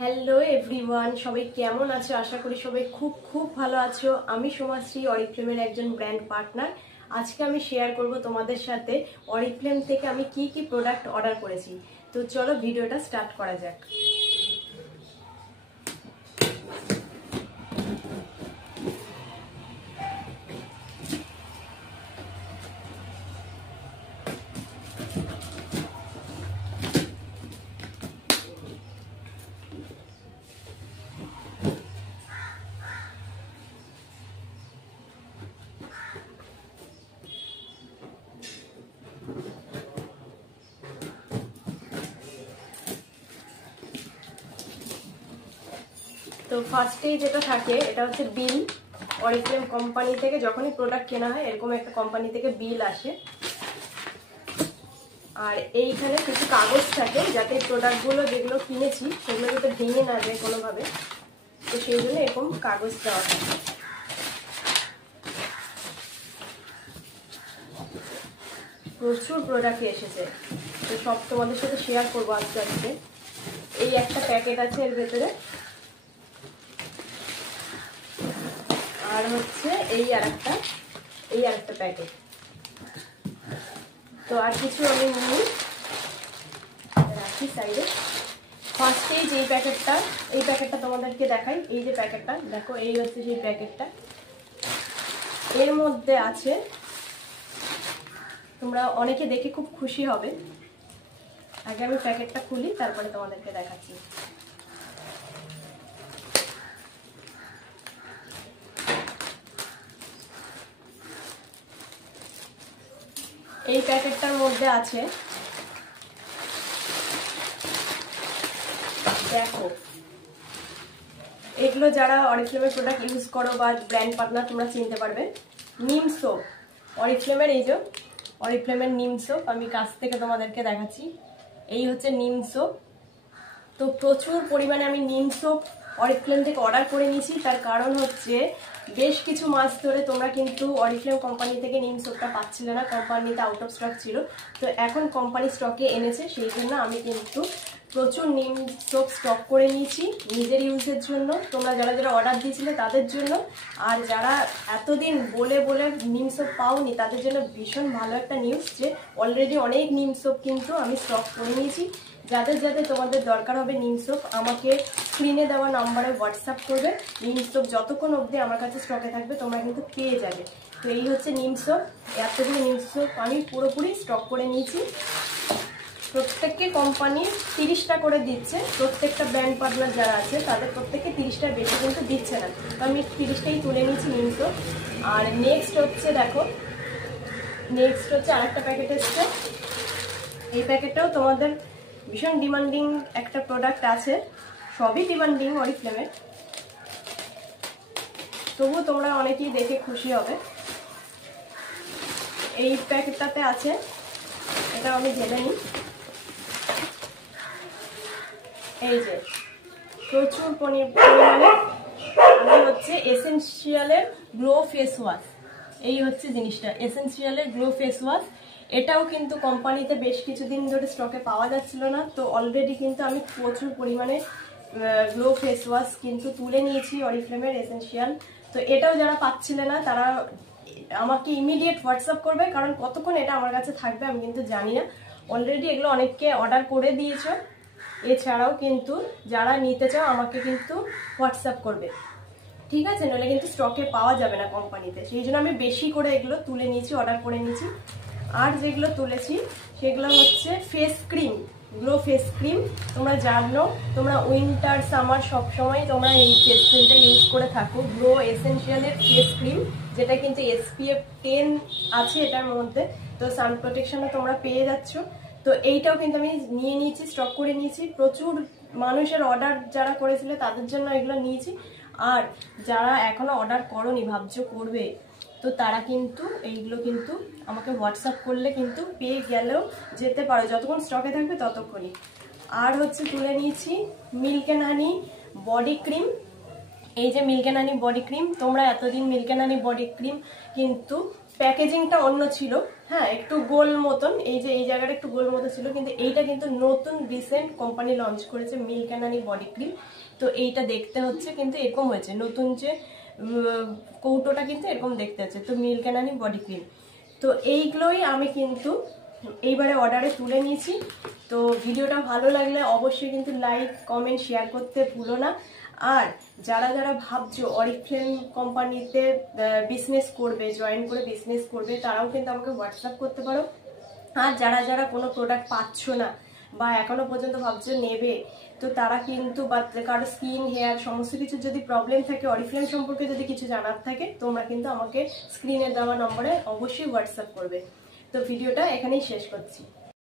Hello everyone, সবাই কেমন আছো? আশা করি সবাই খুব খুব ভালো আছো। আমি সোমাশ্রী, অরিফ্লেমের একজন ব্র্যান্ড পার্টনার। আজকে আমি শেয়ার করব তোমাদের সাথে অরিফ্লেম থেকে আমি কি কি প্রোডাক্ট অর্ডার করেছি। তো চলো ভিডিওটা স্টার্ট করা যাক। তো ফার্স্টেই যেটা থাকে এটা হচ্ছে বিল। অরিফ্লেম কোম্পানি থেকে যখনই প্রোডাক্ট কেনা হয় এরকম একটা কোম্পানি থেকে বিল আসে, আর এইখানে কিছু কাগজ থাকে যাতে প্রোডাক্টগুলো যেগুলো কিনেছি সেগুলো যাতে ভেঙে না যায় কোনোভাবে, তো সেই জন্য এরকম কাগজ দেওয়া থাকে। প্রচুর প্রোডাক্ট এসেছে, তো সব তোমাদের সাথে শেয়ার করবো আজকে আজকে। এই একটা প্যাকেট আছে এর ভেতরে, আর হচ্ছে এই আর একটা প্যাকেট। তো আর কিছু আমি নিই, রাখি সাইডে। ফার্স্টেই যে প্যাকেটটা তোমাদেরকে দেখাই। এই যে প্যাকেটটা দেখো, এই হচ্ছে সেই প্যাকেটটা। এর মধ্যে আছে, তোমরা অনেকে দেখে খুব খুশি হবে। আগে আমি প্যাকেটটা খুলি, তারপরে তোমাদেরকে দেখাচ্ছি। এই প্যাকেটটার মধ্যে আছে, দেখো, এগুলো যারা অরিফ্লেমের প্রোডাক্ট ইউজ করো বা ব্র্যান্ড পার্টনার তোমরা চিনতে পারবে। নিম সোপ, অরিফ্লেমের, এই যে অরিফ্লেমের নিম সোপ। আমি কাছ থেকে তোমাদেরকে দেখাচ্ছি। এই হচ্ছে নিম সোপ। তো প্রচুর পরিমাণে আমি নিম সোপ অরিফ্লেম থেকে অর্ডার করে নিয়েছি। তার কারণ হচ্ছে বেশ কিছু মাস ধরে তোমরা কিন্তু অরিফ্লেম কোম্পানি থেকে নিম সোপটা পাচ্ছিলে না, কোম্পানিতে আউট অফ স্টক ছিল। তো এখন কোম্পানি স্টকে এনেছে, সেই জন্য আমি কিন্তু প্রচুর নিম সোপ স্টক করে নিয়েছি নিজের ইউজের জন্য, তোমরা যারা যারা অর্ডার দিয়েছিলে তাদের জন্য। আর যারা এতদিন বলে বলে নিম সোপ পাওনি তাদের জন্য ভীষণ ভালো একটা নিউজ, যে অলরেডি অনেক নিম সোপ কিন্তু আমি স্টক করে নিয়েছি। যাদের যাদের তোমাদের দরকার হবে নিম সোপ, আমাকে স্ক্রিনে দেওয়া নাম্বারে হোয়াটসঅ্যাপ করবে। নিম সোপ যতক্ষণ অবধি আমার কাছে স্টকে থাকবে তোমরা কিন্তু পেয়ে যাবে। তো এই হচ্ছে নিম সোপ। এতগুলো নিম সোপ আমি পুরোপুরি স্টক করে নিয়েছি। প্রত্যেককে কোম্পানি 30টা করে দিচ্ছে, প্রত্যেকটা ব্র্যান্ড পার্টনার যারা আছে তাদের প্রত্যেককে 30টার বেশি কিন্তু দিচ্ছে না। তো আমি 30টাই তুলে নিয়েছি নিম সোপ। আর নেক্সট হচ্ছে, দেখো, নেক্সট হচ্ছে আরেকটা প্যাকেট এসছে। এই প্যাকেটটাও তোমাদের ভীষণ ডিমান্ডিং একটা প্রোডাক্ট আছে, সবই ডিমান্ডিং অরিফ্লেমের, তবু তোমরা অনেকেই দেখে খুশি হবে। এই প্যাকেটটাতে আছে, এটা আমি জেনে নিই। এই যে প্রচুর পরিমাণে আমি হচ্ছে এসেনশিয়ালের গ্লো ফেস ওয়াশ, এই হচ্ছে জিনিসটা, এসেনশিয়ালের গ্লো ফেস ওয়াশ। এটাও কিন্তু কোম্পানিতে বেশ কিছুদিন ধরে স্টকে পাওয়া যাচ্ছিল না, তো অলরেডি কিন্তু আমি প্রচুর পরিমাণে গ্লো ফেস ওয়াশ কিন্তু তুলে নিয়েছি অরিফ্লেমের এসেনশিয়াল। তো এটাও যারা পাচ্ছিলে না তারা আমাকে ইমিডিয়েট হোয়াটসঅ্যাপ করবে, কারণ কতক্ষণ এটা আমার কাছে থাকবে আমি কিন্তু জানি না। অলরেডি এগুলো অনেককে অর্ডার করে দিয়েছো। এছাড়াও কিন্তু যারা নিতে চাও আমাকে কিন্তু হোয়াটসঅ্যাপ করবে, ঠিক আছে? নইলে কিন্তু স্টকে পাওয়া যাবে না কোম্পানিতে। সেই জন্য আমি বেশি করে এগুলো তুলে নিয়েছি, অর্ডার করে নিয়েছি। আর যেগুলো তুলেছি সেগুলো হচ্ছে face cream, glow face cream. তোমরা জানো, তোমরা উইন্টার সামার সবসময় তোমরা এই ফেস ক্রিমটা ইউজ করে থাকো। গ্লো এসেনশিয়ালের ফেস ক্রিম, যেটা কিন্তু SPF 10 আছে এটার মধ্যে, তো সান প্রোটেকশনও তোমরা পেয়ে যাচ্ছ। তো এইটাও কিন্তু আমি নিয়ে নিয়েছি, স্টক করে নিয়েছি। প্রচুর মানুষের অর্ডার যারা করেছিল তাদের জন্য এগুলো নিয়েছি। আর যারা এখনো অর্ডার করোনি, ভাবছো করবে, তো তারা কিন্তু এইগুলো কিন্তু আমাকে হোয়াটসঅ্যাপ করলে কিন্তু পেয়ে গেলেও যেতে পারো, যতক্ষণ স্টকে থাকবে ততক্ষণই। আর হচ্ছে তুলে নিয়েছি milk and honey body cream. এই যে milk and honey body cream, তোমরা এতদিন milk and honey body cream কিন্তু প্যাকেজিংটা অন্য ছিল, হ্যাঁ একটু গোল মতন, এই যে এই জায়গাটা একটু গোল মতো ছিল, কিন্তু এইটা কিন্তু নতুন রিসেন্ট কোম্পানি লঞ্চ করেছে milk and honey body cream. তো এইটা দেখতে হচ্ছে কিন্তু এরকম হয়েছে, নতুন যে কৌটোটা কিন্তু এরকম দেখতে হচ্ছে। তো milk and honey body cream, তো এইগুলোই আমি কিন্তু এইবারে অর্ডারে তুলে নিয়েছি। তো ভিডিওটা ভালো লাগলে অবশ্যই কিন্তু লাইক কমেন্ট শেয়ার করতে ভুলো না। আর যারা যারা ভাবছো অরিফ্লেম কোম্পানিতে বিজনেস করবে, জয়েন করে বিজনেস করবে, তারাও কিন্তু আমাকে হোয়াটসঅ্যাপ করতে পারো। আর যারা যারা কোনো প্রোডাক্ট পাচ্ছ না বা এখনো পর্যন্ত ভাবছো নেবে, তো তারা কিন্তু বা কারো স্কিন হেয়ার সমস্ত কিছু যদি প্রবলেম থাকে, অরিফ্লেম সম্পর্কে যদি কিছু জানার থাকে, তোমরা কিন্তু আমাকে স্ক্রিনে দেওয়া নম্বরে অবশ্যই হোয়াটসঅ্যাপ করবে। তো ভিডিওটা এখানেই শেষ করছি।